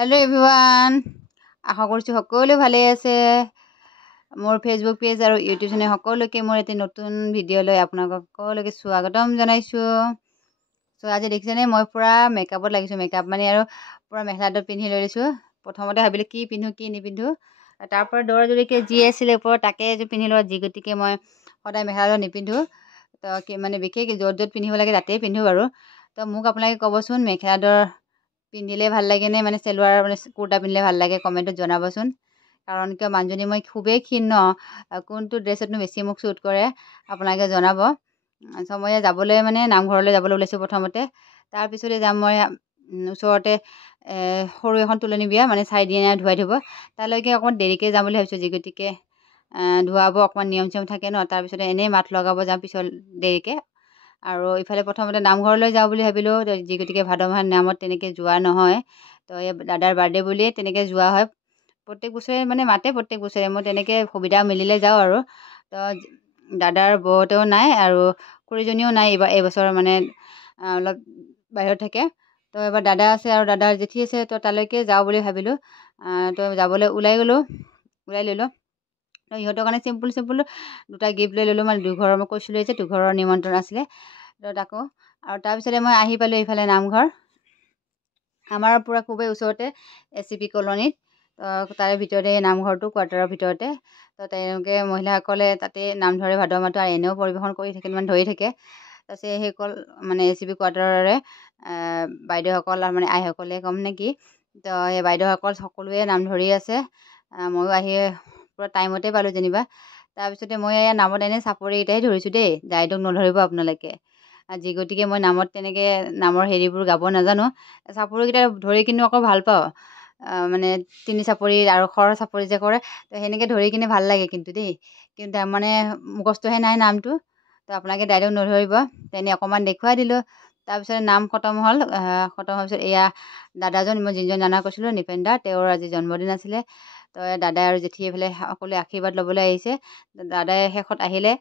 hello everyone आशा কৰিছোঁ সকলো ভালে আছে মোৰ ফেসবুক পেজ আৰু ইউটিউব চেনেল সকলোকে মোৰ এটি নতুন ভিডিঅ' লৈ আপোনালোকক সকলোকে স্বাগতম জনাইছোঁ সো আজি দেখিছেনে মই পুৰা মেকআপত লাগিছোঁ মেকআপ মানে আৰু পুৰা মেখেলাটো পিন্ধি লৈছোঁ প্ৰথমতে ভাবিলে কি পিন্ধো কি নিপিন্ধো তাৰ পৰা দৌৰা দৌৰিকে যি আছিলে ওপৰত তাকে পিন্ধি লোৱা যি গতিকে মই সদায় মেখেলাটো নিপিন্ধো তো মানে বিশেষ য'ত য'ত পিন্ধিব লাগে তাতেই পিন্ধো আৰু তো মোক আপোনালোকে ক'বচোন মেখেলাডৰ পিন্ধিলে ভাল লাগে নে মানে চেলৱাৰ মানে কুৰ্তা পিন্ধিলে ভাল লাগে কমেণ্টত জনাবচোন কাৰণ কিয় মানুহজনী মই খুবেই ক্ষীণ ন কোনটো ড্ৰেছতনো বেছি মোক শ্বুট কৰে আপোনালোকে জনাব চ' মই যাবলৈ মানে নামঘৰলৈ যাবলৈ ওলাইছোঁ প্ৰথমতে তাৰপিছতে যাম মই ওচৰতে সৰু এখন তুলনি বিয়া মানে চাৰিদিনীয়া ধুৱাই থ'ব তালৈকে অকণমান দেৰিকৈ যাম বুলি ভাবিছোঁ যি গতিকে ধুৱাব অকণমান নিয়ম চিয়ম থাকে ন তাৰপিছতে এনেই মাত লগাব যাম পিছত দেৰিকৈ আৰু ইফালে প্ৰথমতে নামঘৰলৈ যাওঁ বুলি ভাবিলোঁ যি গতিকে ভাদ মাহৰ নামত তেনেকৈ যোৱা নহয় তো এই দাদাৰ বাৰ্থডে বুলিয়ে তেনেকৈ যোৱা হয় প্ৰত্যেক বছৰে মানে মাতে প্ৰত্যেক বছৰে মই তেনেকৈ সুবিধা মিলিলে যাওঁ আৰু তো দাদাৰ বৌহঁতেও নাই আৰু খুৰীজনীও নাই এইবছৰ মানে অলপ বাহিৰত থাকে তো এবাৰ দাদা আছে আৰু দাদাৰ জেঠি আছে তো তালৈকে যাওঁ বুলি ভাবিলোঁ তো যাবলৈ ওলাই ল'লোঁ তো ইহঁতৰ কাৰণে চিম্পুল দুটা গিফ্ট লৈ ল'লোঁ মানে দুঘৰৰ মই কৈছিলোঁ যে দুঘৰৰ নিমন্ত্ৰণ আছিলে তো তাকো আৰু তাৰপিছতে মই আহি পালোঁ এইফালে নামঘৰ আমাৰ পূৰা খুবেই ওচৰতে SCP কলনীত তাৰে ভিতৰতে নামঘৰটো কোৱাৰ্টাৰৰ ভিতৰতে তো তেওঁলোকে মহিলাসকলে তাতে নাম ধৰে ভাদ মাহটো আৰু এনেও পৰিৱেশন কৰি থাকে মানে ধৰি থাকে তাৰপিছত সেইসকল মানে SCP কোৱাৰ্টাৰৰে বাইদেউসকল আৰু মানে আইসকলে ক'ম নেকি তো সেই বাইদেউসকল সকলোৱে নাম ধৰি আছে ময়ো আহি পূৰা টাইমতে পালোঁ যেনিবা তাৰপিছতে মই এয়া নামত এনেই চাপৰিকেইটাই ধৰিছোঁ দেই দাইদক নধৰিব আপোনালোকে যি গতিকে মই নামত তেনেকৈ নামৰ হেৰিবোৰ গাব নাজানো চাপৰিকেইটা ধৰি কিনে আকৌ ভাল পাওঁ মানে তিনি চাপৰি আৰু খৰ চাপৰি যে কৰে তো সেনেকৈ ধৰি কিনে ভাল লাগে কিন্তু দেই কিন্তু মানে মুখস্থহে নাই নামটো তো আপোনালোকে দাইদক নধৰিব তেনে অকণমান দেখুৱাই দিলোঁ তাৰপিছত নাম খতম হোৱাৰ পিছত এয়া দাদাজন মই যিজন দাদা কৈছিলোঁ নিপেন দা তেওঁৰ আজি জন্মদিন আছিলে তো দাদাই আৰু জেঠি এইফালে সকলোৱে আশীৰ্বাদ ল'বলৈ আহিছে দাদাই শেষত আহিলে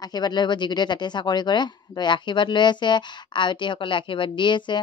আশীৰ্বাদ লৈ আহিব যিগিটাই তাতে চাকৰি কৰে তো আশীৰ্বাদ লৈ আছে আয়তীসকলে আশীৰ্বাদ দি আছে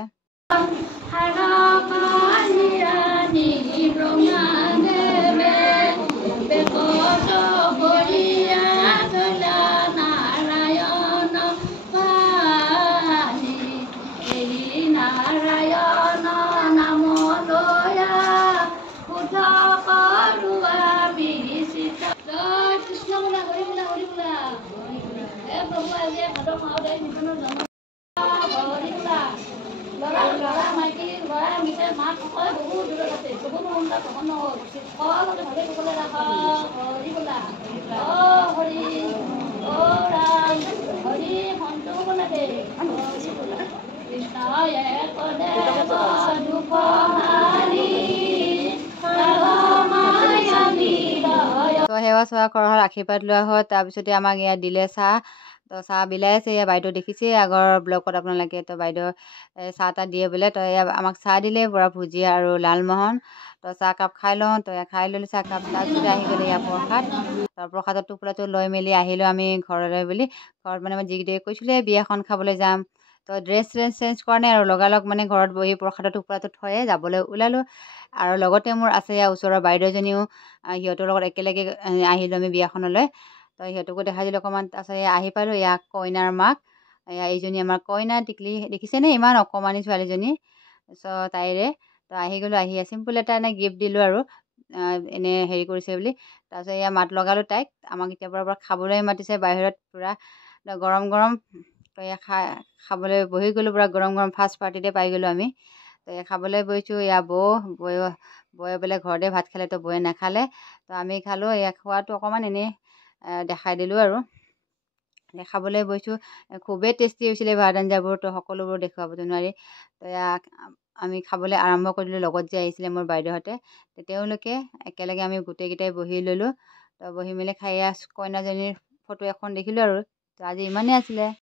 সেৱা চেৱা কৰা হ'ল আশীৰ্বাদ লোৱা হয় তাৰপিছতে আমাক ইয়াত দিলে চাহ তো চাহ বিলাই আছে এয়া বাইদেউ দেখিছে আগৰ ব্লগত আপোনালোকে তো বাইদেউ চাহ তাহ দিয়ে বোলে তো এয়া আমাক চাহ দিলে বৰা ভুজিয়া আৰু লালমোহন তো চাহকাপ খাই লওঁ তো খাই ল'লোঁ চাহকাপ তাৰপিছতে আহি গ'লোঁ ইয়াৰ প্ৰসাদ প্ৰসাদৰ টোপোলাটো লৈ মেলি আহিলোঁ আমি ঘৰলৈ বুলি ঘৰত মানে মই যিকেইটাই কৈছিলে বিয়াখন খাবলৈ যাম তো ড্ৰেছ চেঞ্জ কৰা নাই আৰু লগালগ মানে ঘৰত বহি প্ৰসাদৰ টোপোলাটো থৈয়ে যাবলৈ ওলালোঁ আৰু লগতে মোৰ আছে ইয়াৰ ওচৰৰ বাইদেউজনীও সিহঁতৰ লগত একেলগে আহিলোঁ আমি বিয়াখনলৈ তো সিহঁতকো দেখাই দিলোঁ অকণমান তাৰপিছত আহি পালোঁ ইয়াক কইনাৰ মাক এইজনী আমাৰ কইনা টিকলি দেখিছেনে ইমান অকণমানি ছোৱালীজনী চ' তাইৰে তো আহি গ'লোঁ আহি চিম্পুল এটা এনে গিফ্ট দিলোঁ আৰু এনেই হেৰি কৰিছে বুলি তাৰপিছত এয়া মাত লগালোঁ তাইক আমাক এতিয়াৰ পৰা খাবলৈ মাতিছে বাহিৰত পূৰা গৰম তো এয়া খাবলৈ বহি গ'লোঁ পূৰা গৰম ফাৰ্ষ্ট পাৰ্টিতে পাই গ'লোঁ আমি তো খাবলৈ বহিছোঁ এয়া বৌয়ে বোলে ঘৰতে ভাত খালে তো বৌয়ে নাখালে তো আমি খালোঁ এয়া খোৱাটো অকণমান এনেই দেখাই দিলোঁ আৰু খাবলৈ বহিছোঁ খুবেই টেষ্টি হৈছিলে ভাত আঞ্জাবোৰ তো সকলোবোৰ দেখুৱাবতো নোৱাৰি তো এয়া আমি খাবলৈ আৰম্ভ কৰিলোঁ লগত যে আহিছিলে মোৰ বাইদেউহঁতে তেওঁলোকে একেলগে আমি গোটেইকেইটাই বহি ল'লোঁ তো বহি মেলি খাই কইনাজনীৰ ফটো এখন দেখিলোঁ আৰু তো আজি ইমানেই আছিলে